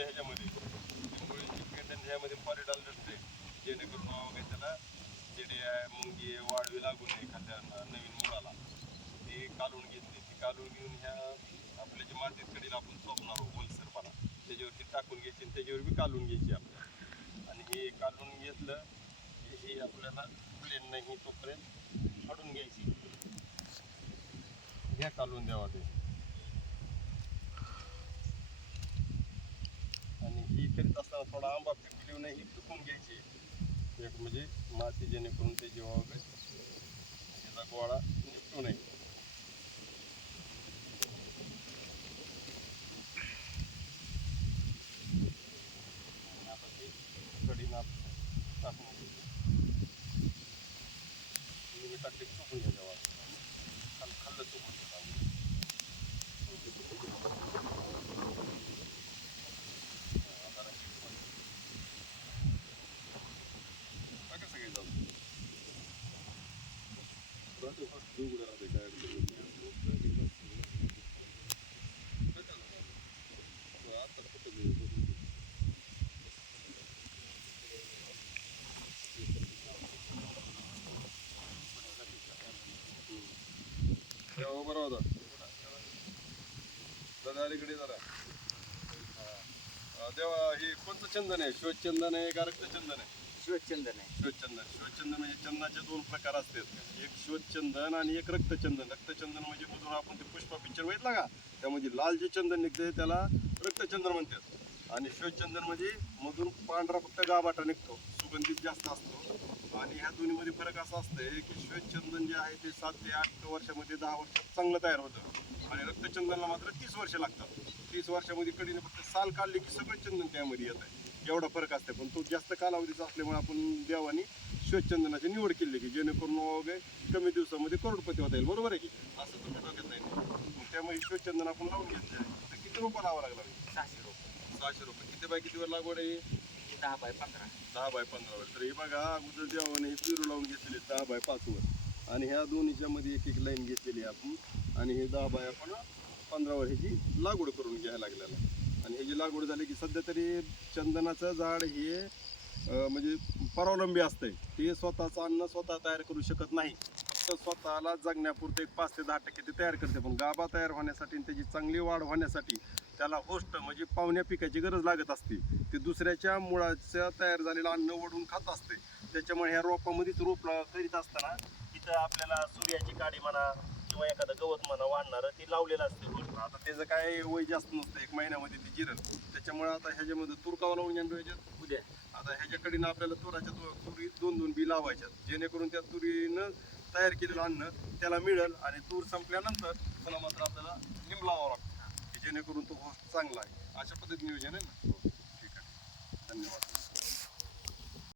पेंड ह्याच्यामध्ये. लिंबोळीची पेंड आणि ह्यामध्ये पॉलिडाल नसते. जेणेकरून वगैरे त्याला? चिडिया मुंगी वाळवी लागू नये एखाद्या नवीन मुळाला ती काढून घेतली ती काढून घेऊन ह्या आपल्या जे मातीत कडीला आपण सोपणार होलसरपणा त्याच्यावरती टाकून घ्यायची आणि त्याच्यावर बी काढून घ्यायची आपल्याला आणि हे काढून घेतलं की हे आपल्याला प्लेन नाही तोपर्यंत काढून घ्यायची. घ्या काढून द्यावा ते आणि ही करीत असताना थोडा आंबा पिकली नाही ही पिकून घ्यायची. एक म्हणजे माती जेणेकरून ते जेव्हा वगैरे त्याचा गोळा निघतो नाही. आता ते नाप टाकून घ्यायचं मी टाकले चुकून घ्यायच्या वाटतं खाल खाल्लं चुकून घ्यायचं आता राखी पण. टाका सगळे जाऊन. राहते फक्त दोघं राहते, काय अडचण नाही. टाका ना. तो आता फक्त दोघं. तेव्हा उभं राहा दादा. दादा अलीकडे जरा हा, देवा हे कोणतं चंदन आहे श्वेतचंदन आहे का रक्तचंदन आहे श्वेतचंदन आहे. श्वेतचंदन श्वेतचंदन म्हणजे चंदनाचे दोन प्रकार असतात. एक श्वेतचंदन आणि एक रक्तचंदन. रक्तचंदन म्हणजे मधून आपण ते पुष्पा पिक्चर बघितला का? त्यामध्ये लाल जे चंदन निघते त्याला रक्तचंदन म्हणतात. आणि श्वेतचंदन म्हणजे मधून पांढरा फक्त गाभाटा निघतो. सुगंधित जास्त असतो. आणि ह्या दोन्हीमध्ये फरक असा असतंय की श्वेतचंदन जे आहे ते सात ते आठ वर्षामध्ये दहा वर्षात चांगलं तयार होतं. आणि रक्तचंदनला मात्र तीस वर्ष लागतात. तीस वर्षामध्ये कडीने फक्त साल काढले की सगळं चंदन त्यामध्ये येत आहे एवढा फरक असते पण तो जास्त कालावधीचा असल्यामुळे आपण देवानी श्वेतचंदनाची निवड केली की जेणेकरून वगैरे कमी दिवसामध्ये करोडपती होता येईल. बरोबर आहे की? असं तुम्ही डोक्यात नाही. मग त्यामुळे श्वेतचंदन आपण लावून घेतलं तर किती रुपये लावा लागला सहाशे रुपये. सहाशे रुपये. किती बाय कितीवर लागवड आहे? दहा बाय पंधरा. दहा बाय पंधरावर तर हे बघा अगोदर देवाने हे पिरू लावून घेतलेले दहा बाय पाचवर आणि ह्या दोन्हीच्या मध्ये एक एक लाईन घेतलेली आहे आपण. आणि हे दहा बाय आपण पंधरावर ह्याची लागवड करून घ्यायला लागलेला लागवड झाली की सध्या तरी चंदनाचं झाड हे अं, म्हणजे परावलंबी असतंय. ते स्वतःचं अन्न स्वतः तयार करू शकत नाही. फक्त स्वतःला जगण्यापुरते एक पाच ते दहा टक्के ते तयार करते पण गाभा तयार होण्यासाठी आणि त्याची चांगली वाढ होण्यासाठी त्याला होस्ट म्हणजे पाहुण्या पिकाची गरज लागत असते. ते दुसऱ्याच्या मुळाचं तयार झालेलं अन्न ओढून खात असते. त्याच्यामुळे ह्या रोपामध्येच रोप करीत असताना तिथं आपल्याला सूर्याची काडी म्हणा किंवा एखादं गवत म्हणा वाढणारं ते लावलेलं असते आता त्याचं काय वय जास्त नसतं एक महिन्यामध्ये ते जिरल. त्याच्यामुळे आता ह्याच्यामध्ये तुरकावा लावून घेणार ह्याच्यात उद्या. आता ह्याच्याकडीनं आपल्याला तुराच्या तुरी दोन दोन बी लावायच्यात. जेणेकरून त्या तुरीनं तयार केलेलं अन्न त्याला मिळेल आणि तूर संपल्यानंतर त्याला मात्र आपल्याला लिंब लावावं लागतं. जेणेकरून तो चांगला आहे. अशा पद्धतीने नियोजन आहे ना? ठीक आहे. धन्यवाद.